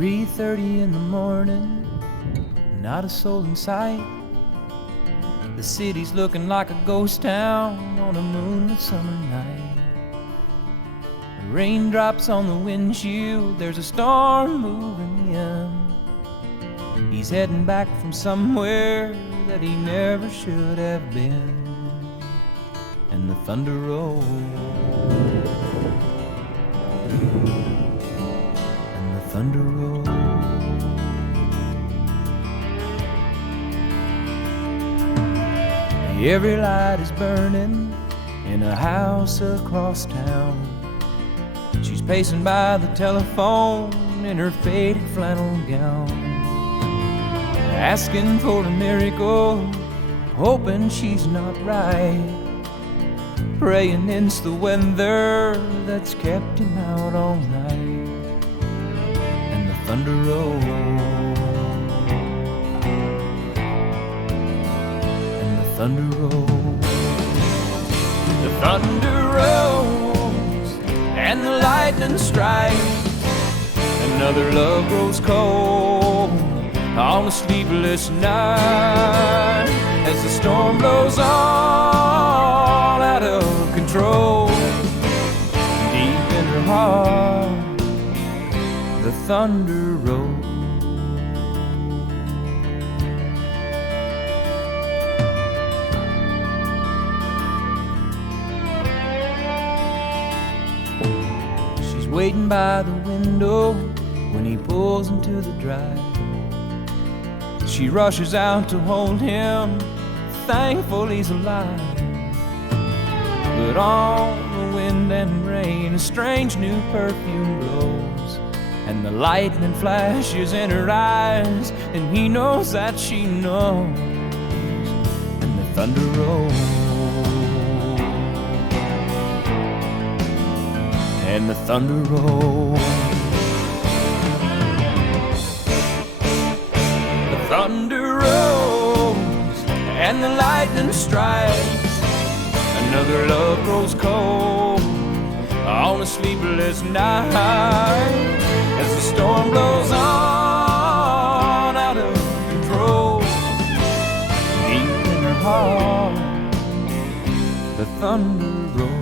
3:30 in the morning, not a soul in sight. The city's looking like a ghost town on a moonlit summer night. The raindrops on the windshield, there's a storm moving in. He's heading back from somewhere that he never should have been. And the thunder rolls, and the thunder rolls. Every light is burning in a house across town. She's pacing by the telephone in her faded flannel gown, asking for a miracle, hoping she's not right, praying it's the weather that's kept him out all night. And the thunder rolls, and the thunder rolls. The thunder rolls, and the lightning strikes. Another love grows cold on a sleepless night, as the storm blows all out of control. Deep in her heart, the thunder rolls. She's waiting by the window when he pulls into the drive. She rushes out to hold him, thankful he's alive. But on the wind and rain, a strange new perfume blows, and the lightning flashes in her eyes, and he knows that she knows. And the thunder rolls, and the thunder rolls. Thunder rolls, and the lightning strikes. Another love grows cold on a sleepless night, as the storm blows on out of control. Deep in her heart, the thunder rolls.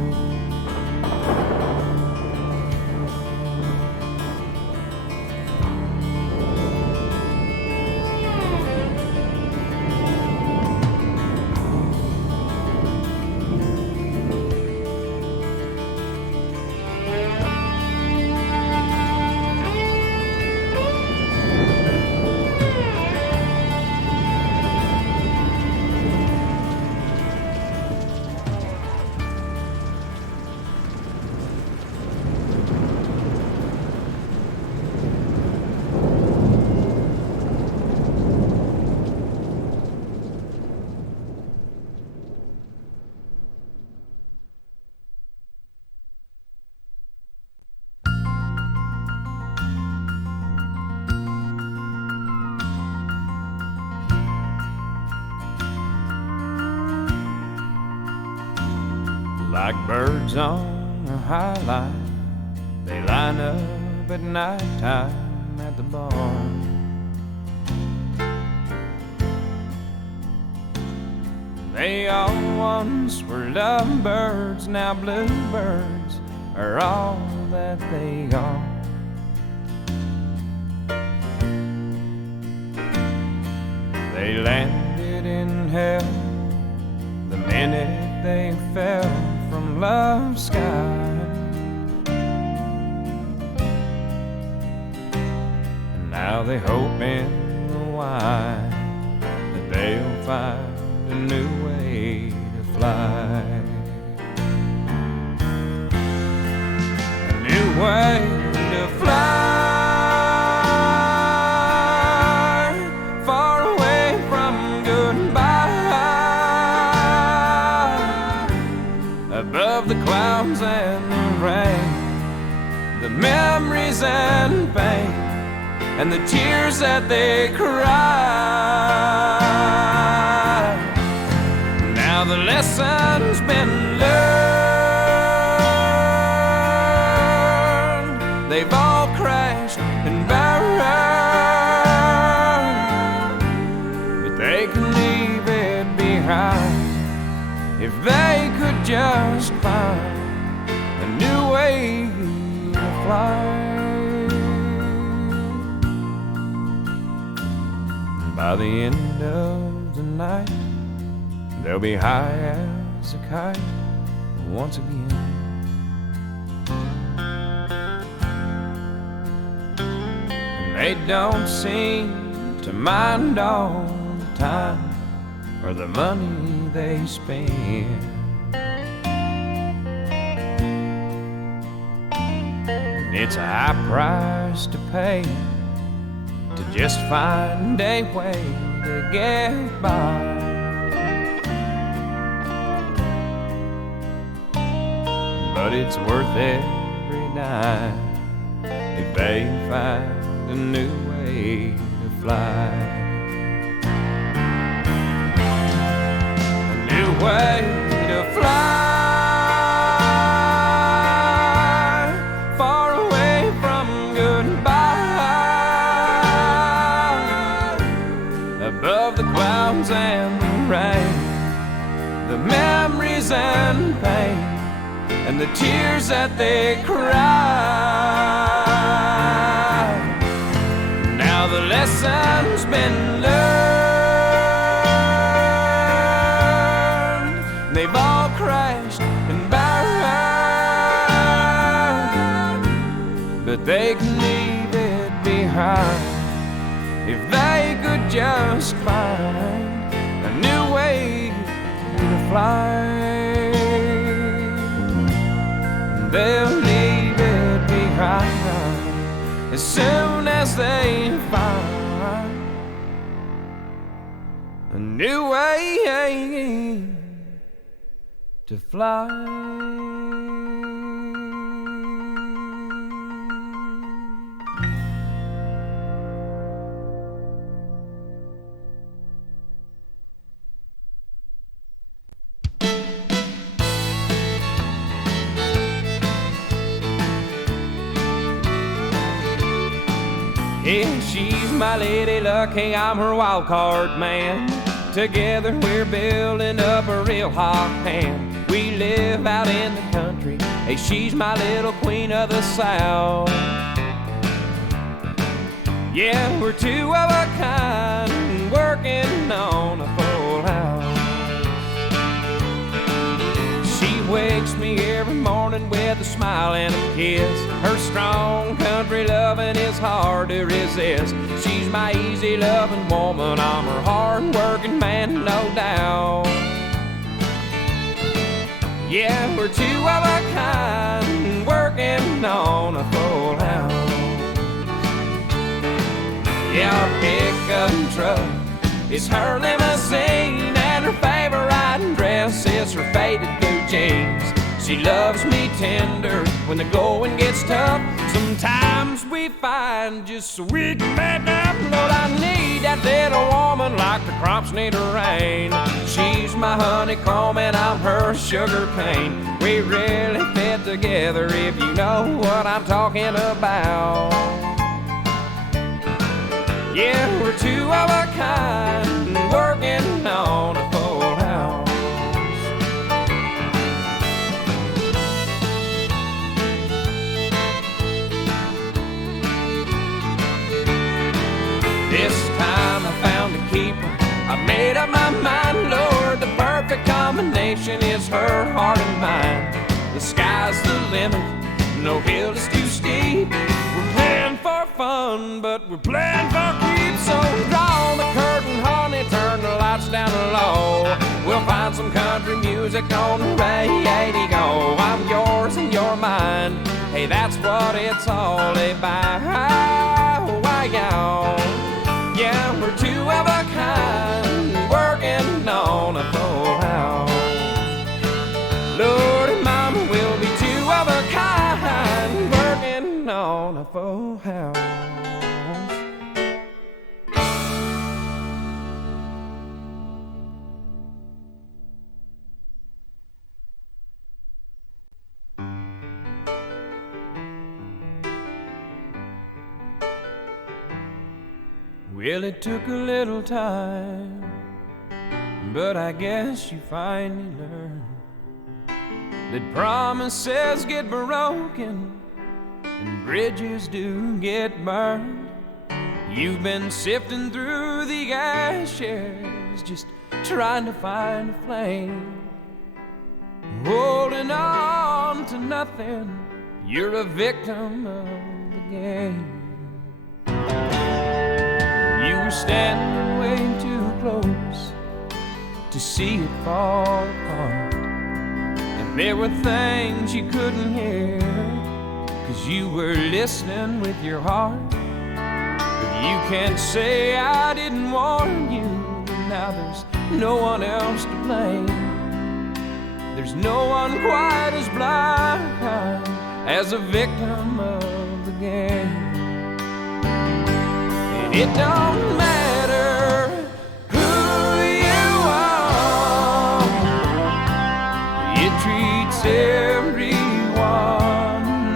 Like birds on a high line, they line up at nighttime at the barn. They all once were lovebirds, now bluebirds are all that they are. They landed in hell the minute they fell from love's sky, and now they hope in the wine that they'll find a new way to fly, a new way to fly, far away from goodbye, above the clouds and the rain, the memories and pain, and the tears that they cry. Now the lesson's been learned, they've all crashed and buried. fly. By the end of the night, they'll be high as a kite once again. And they don't seem to mind all the time or the money they spend. And it's a high price to pay to just find a way to get by. But it's worth every dime if they find a new way to fly. A new way to fly. And the rain, the memories and pain, and the tears that they cry. Now the lesson's been learned, they've all crashed and burned, but they can leave it behind if they could just find a new way to fly. They'll leave it behind as soon as they find a new way to fly. Yeah, she's my lady luck, hey, I'm her wild card man. Together we're building up a real hot hand. We live out in the country, hey, she's my little queen of the South. Yeah, we're two of a kind, working on a full house. She wakes me every morning with a smile and a kiss. Her strong country loving is hard to resist. She's my easy loving woman, I'm her hard working man, no doubt. Yeah, we're two of a kind, working on a full house. Yeah, our pickup truck is her limousine, and her favorite dress is her faded blue jeans. She loves me tender when the going gets tough. Sometimes we find just so we can back up. Lord, I need that little woman like the crops need a rain. She's my honeycomb and I'm her sugar cane. We really fit together if you know what I'm talking about. Yeah, we're two of a kind, working on a full house. This time I found a keeper, I made up my mind, Lord, the perfect combination is her heart and mine. The sky's the limit, no hill is too steep. We're playing for fun, but we're playing for keeps. So draw the curtain, honey, turn the lights down low. We'll find some country music on the radio. I'm yours and you're mine, hey, that's what it's all about. Why, y'all? Yeah, we're two of a kind, working on a full house. Lord and Mama, we'll be two of a kind, working on a full house. Well, it took a little time, but I guess you finally learned that promises get broken and bridges do get burned. You've been sifting through the ashes, just trying to find a flame, holding on to nothing. You're a victim of the game. You were standing way too close to see it fall apart, and there were things you couldn't hear, 'cause you were listening with your heart. But you can't say I didn't warn you. Now there's no one else to blame. There's no one quite as blind as a victim of the game. And it don't matter who you are, it treats everyone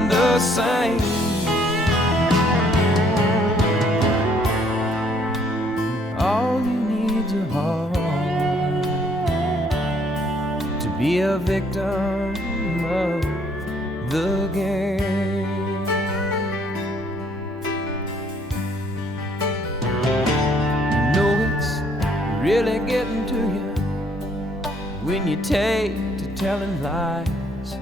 the same. All you need's a heart to be a victim of the game. You know it's really getting to you when you take to telling lies,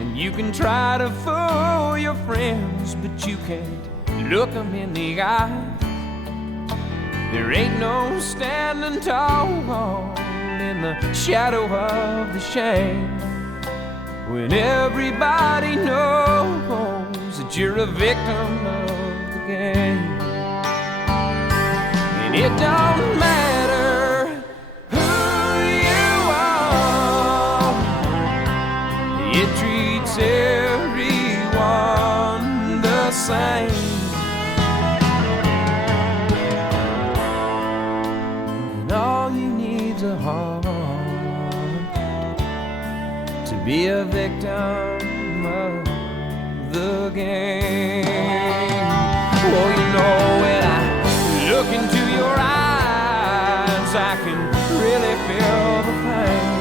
and you can try to fool your friends, but you can't look them in the eye. There ain't no standing tall in the shadow of the shame, when everybody knows that you're a victim of the game. And it don't matter who you are, it treats everyone the same. And all you need's a heart to be a victim of the game. Well, you know, when I look into your eyes, I can really feel the pain.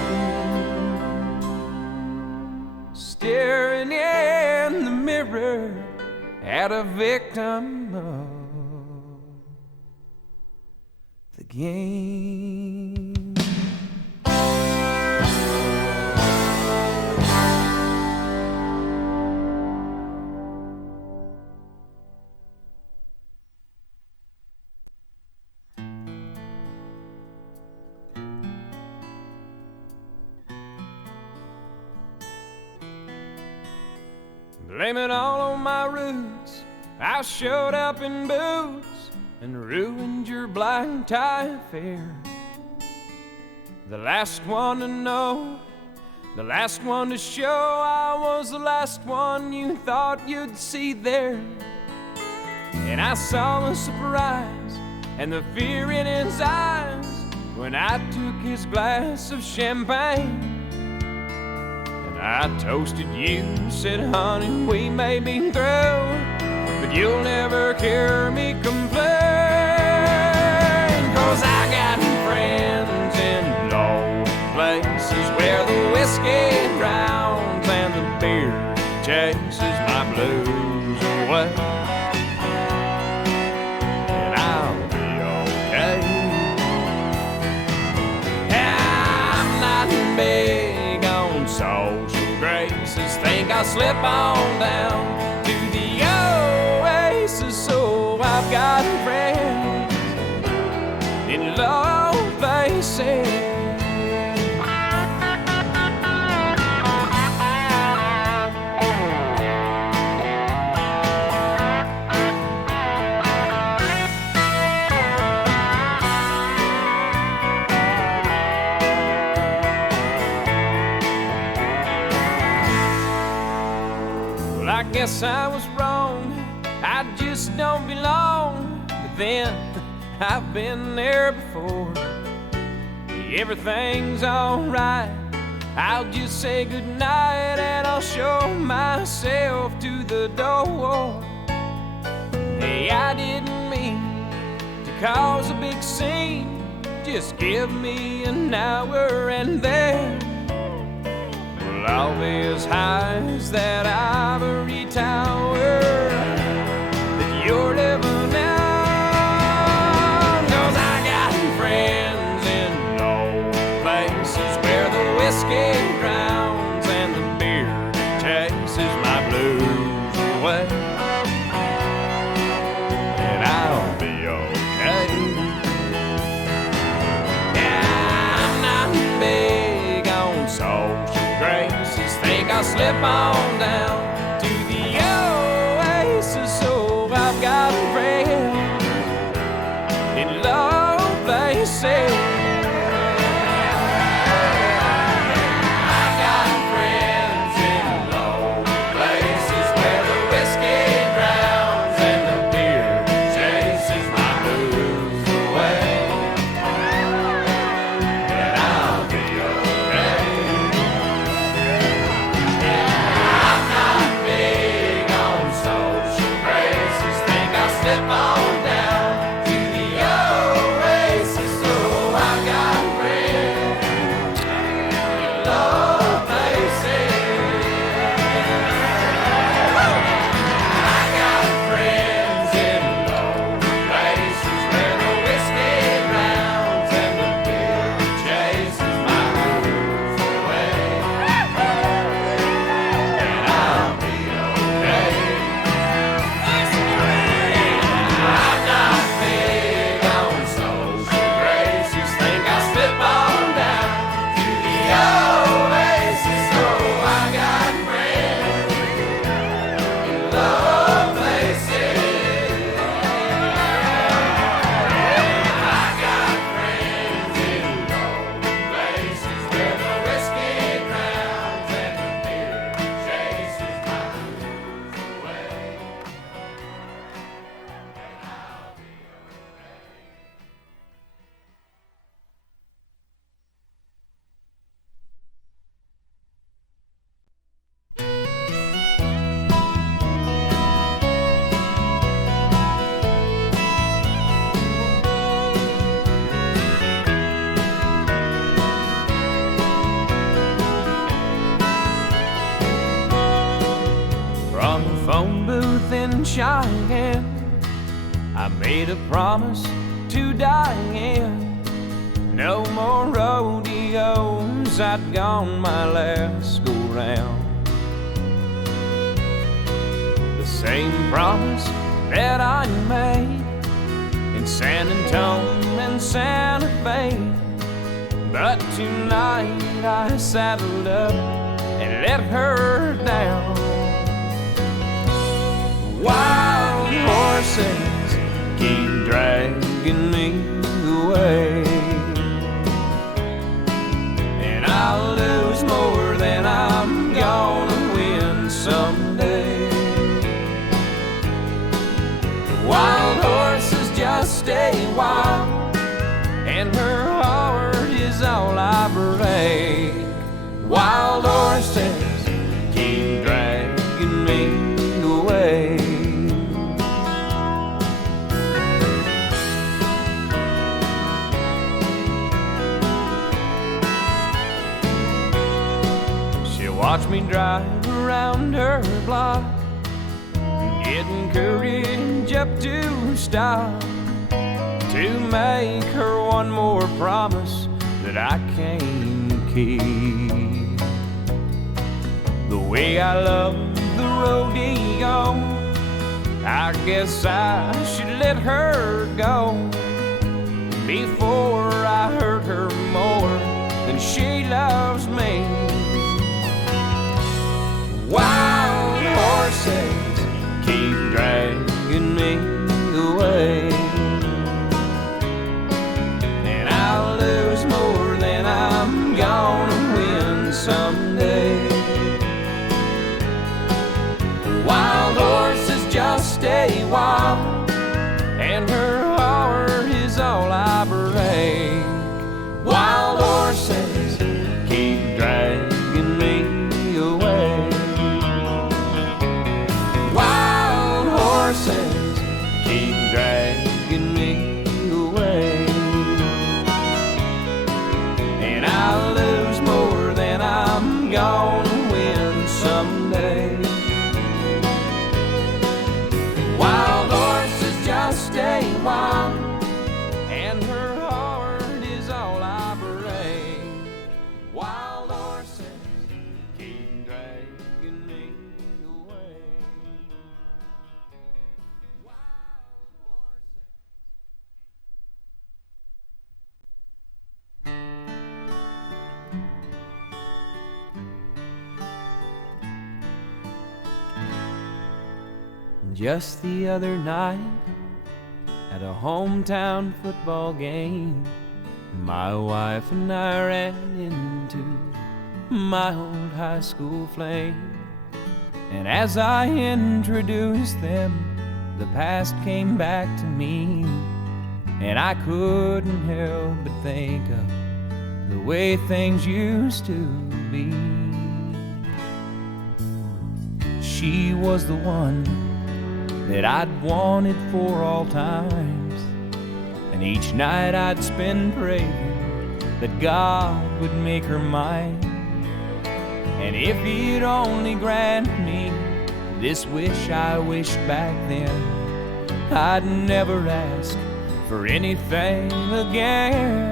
Staring in the mirror at a victim of the game. Blame it all on my roots. I showed up in boots and ruined your black tie affair. The last one to know, the last one to show, I was the last one you thought you'd see there. And I saw the surprise and the fear in his eyes when I took his glass of champagne. I toasted you, said, honey, we may be through, but you'll never hear me complain. 'Cause I got friends in low places where the whiskey drowns and the beer chases my blues away. And I'll be okay. I'm not big on social graces, think I'll slip on down to the oasis. So I've got friends in low places. I guess I was wrong, I just don't belong. But then I've been there before. Everything's alright, I'll just say goodnight and I'll show myself to the door. Hey, I didn't mean to cause a big scene, just give me an hour and then I'll be as high as that ivory tower. slip on down to the oasis. So I've got a friend in low places. Phone booth in Cheyenne, I made a promise to Diane. No more rodeos, I'd gone my last go round. The same promise that I made in San Antonio and Santa Fe. But tonight I saddled up and let her down. Wild horses keep dragging me away, and I'll lose more than I'm gonna win someday. Wild horses just stay wild, and her heart is all I break. Wild horses keep dragging me away. Watch me drive around her block, getting courage up to stop, to make her one more promise that I can't keep. The way I love the rodeo, I guess I should let her go before I hurt her more than she loves me. Wild horses keep dragging me away, and I'll lose more than I'm gonna win someday. Wild horses just stay wild, and her heart is all I break. Wild horses keep dragging me away. Horses keep dragging me away, and I'll lose more than I'm gonna win someday. Wild horses just stay wild, and her heart is all I break. Wild horses keep dragging me away. Just the other night, at a hometown football game, my wife and I ran into my old high school flame. And as I introduced them, the past came back to me, and I couldn't help but think of the way things used to be. She was the one that I'd wanted for all times, and each night I'd spend praying that God would make her mine. And if He'd only grant me this wish I wished back then, I'd never ask for anything again.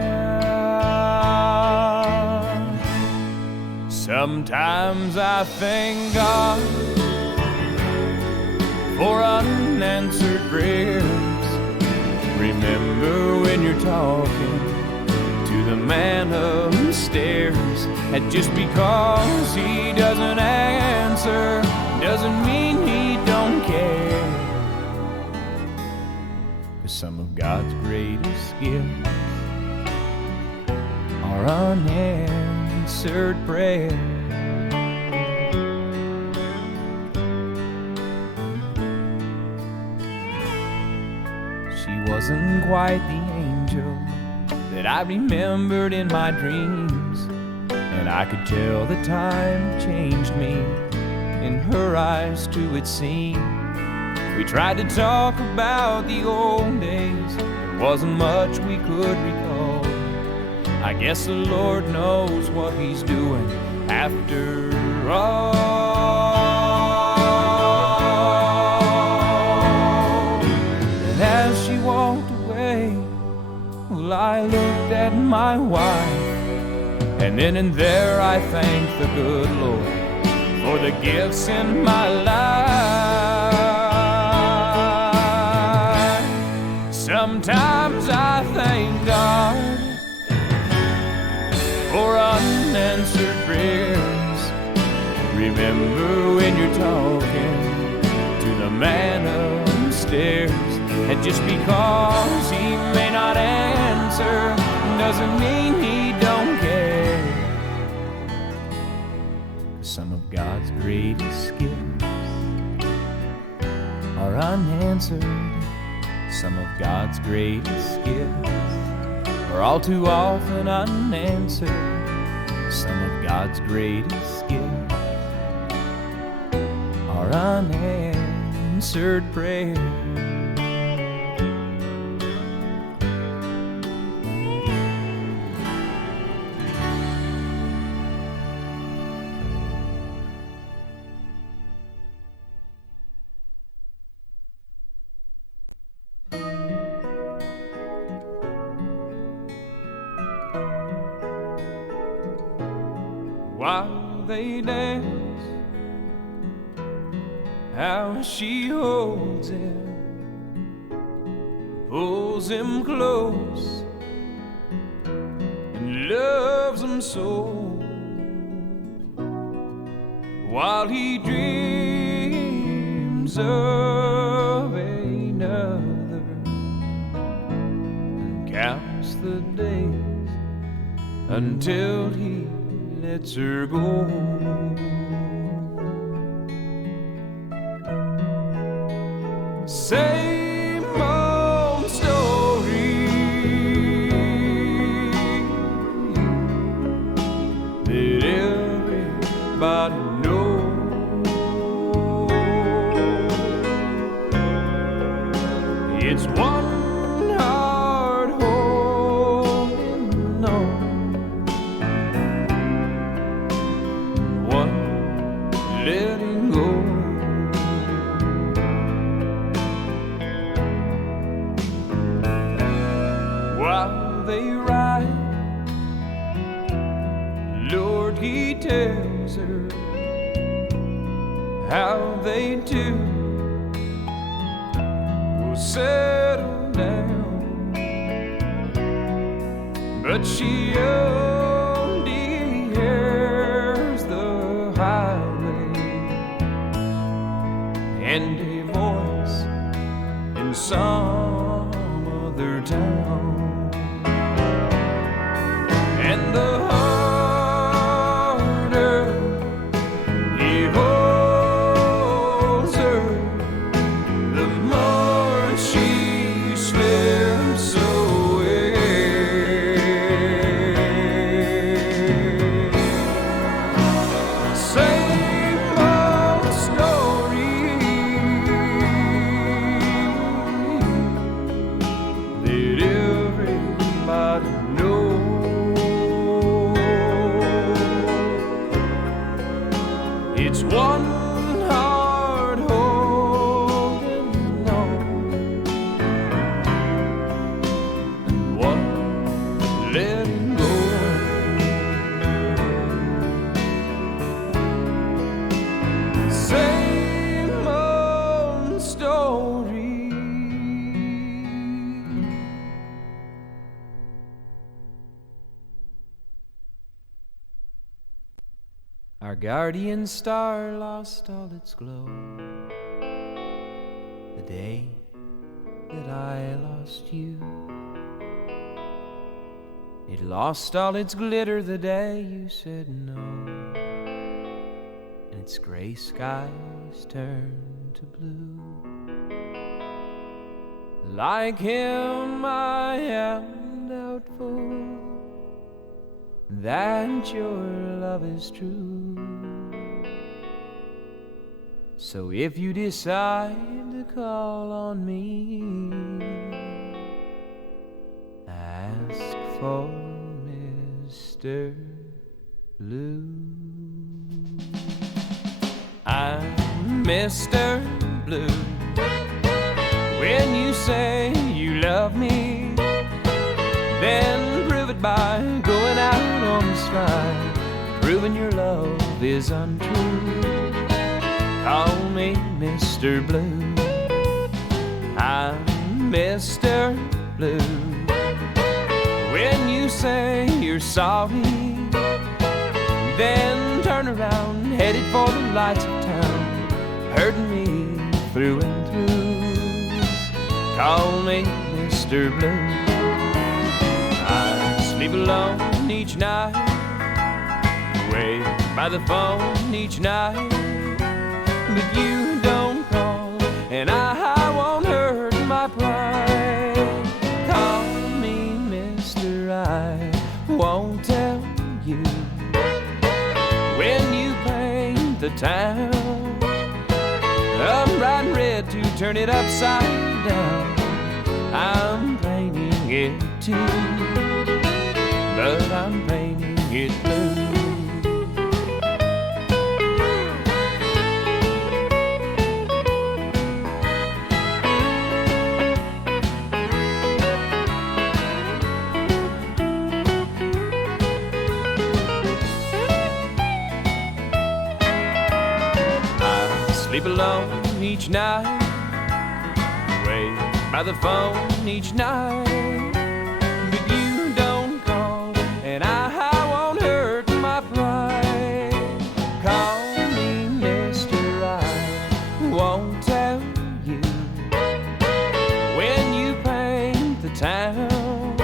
Sometimes I thank God for unanswered prayers. Remember when you're talking to the man upstairs, and just because he doesn't answer doesn't mean he don't care. 'Cause some of God's greatest gifts are unanswered prayers. She wasn't quite the angel that I remembered in my dreams, and I could tell the time changed me. In her eyes too it seemed. We tried to talk about the old days, there wasn't much we could recall. I guess the Lord knows what He's doing after all. And as she walked away, well, I looked at my wife, and then and there I thanked the good Lord for the gifts in my life. Sometimes I thank God for unanswered prayers. Remember when you're talking to the man upstairs, and just because he may not answer doesn't mean he don't care. Some of God's greatest gifts are unanswered. Some of God's greatest gifts are all too often unanswered. Some of God's greatest gifts are unanswered prayers. While they dance, how she holds him, pulls him close, and loves him so. While he dreams of another and counts the days until he lets her go. Same old story that everybody knows. It's one hard holding on, letting go. While they ride, Lord, He tells her how they two will settle down, but she only hears the highway and a voice in some other town. And the harder he holds her, the more she slips away. Same old story that everybody knows. It's one hard holding on, and one letting go. Same old story. Our guardian star lost all its glow the day that I lost you. It lost all its glitter the day you said no, and its gray skies turned to blue. Like him I am doubtful that your love is true. So if you decide to call on me, ask for Mr. Blue. I'm Mr. Blue. When you say you love me, then prove it by going out on the slide, proving your love is untrue. Call me Mr. Blue. I'm Mr. Blue. When you say you're sorry, then turn around, headed for the lights of town, hurting me through and through. Call me Mr. Blue. I sleep alone each night, wait by the phone each night, but you don't call, and I won't hurt my pride. Call me Mr. I won't tell you when you paint the town. I'm bright red to turn it upside down. I'm painting it too, but I'm painting it blue. Sleep alone each night, wait by the phone each night, but you don't call, and I won't hurt my pride. Call me Mr. I won't tell you when you paint the town.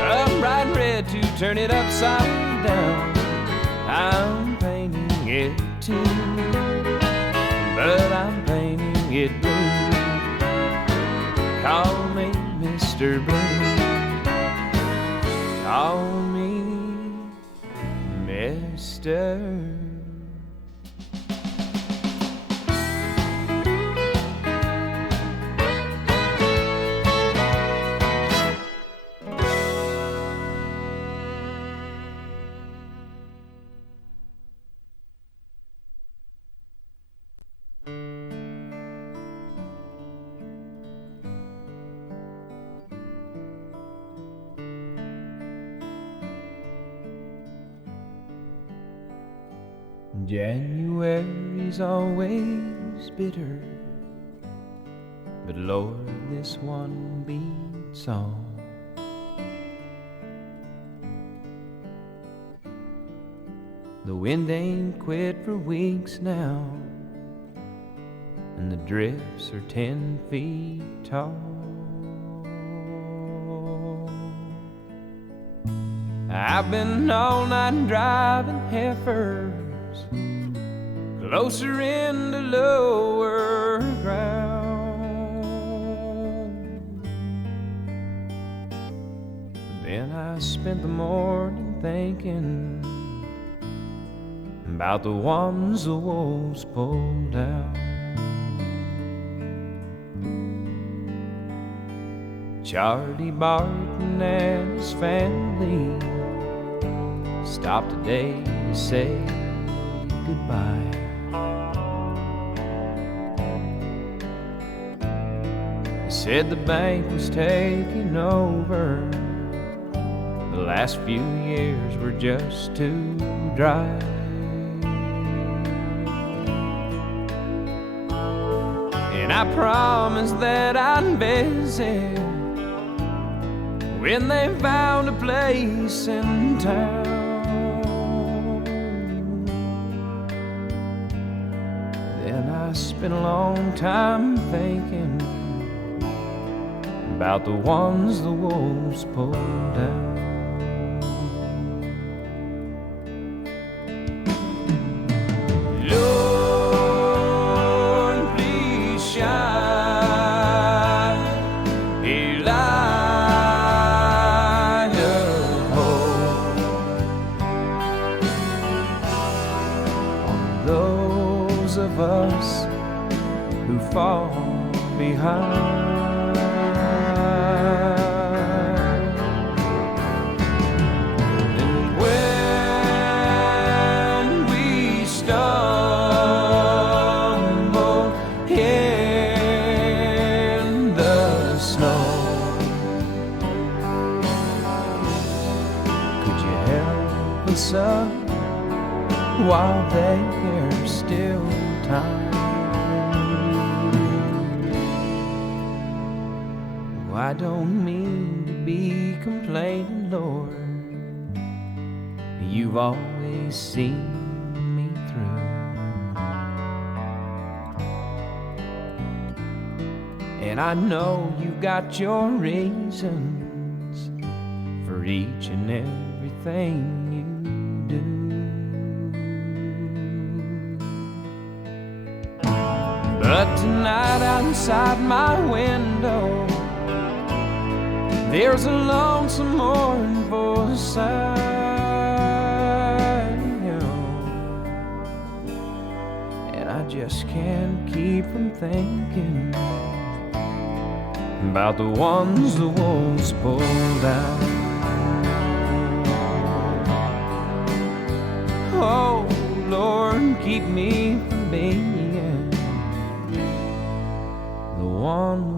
I'm bright red to turn it upside down. I'm painting it too, but I'm painting it blue. Call me Mr. Blue. Call me Mr. January's always bitter, but Lord, this one beats on. The wind ain't quit for weeks now, and the drifts are 10 feet tall. I've been all night driving heifers closer into lower ground. Then I spent the morning thinking about the ones the wolves pulled down. Charlie Barton and his family stopped today to say goodbye. They said the bank was taking over. The last few years were just too dry. And I promised that I'd visit when they found a place in town. Then I spent a long time thinking about the ones the wolves pulled down. Lord, please shine a light of hope on those of us who fall behind. And when we stumble in the snow, could you help us up while there's still time? I don't mean to be complaining, Lord. You've always seen me through. And I know you've got your reasons for each and everything you do. But tonight outside my window, there's a lonesome mournful sight, and I just can't keep from thinking about the ones the wolves pulled down. Oh, Lord, keep me from being the one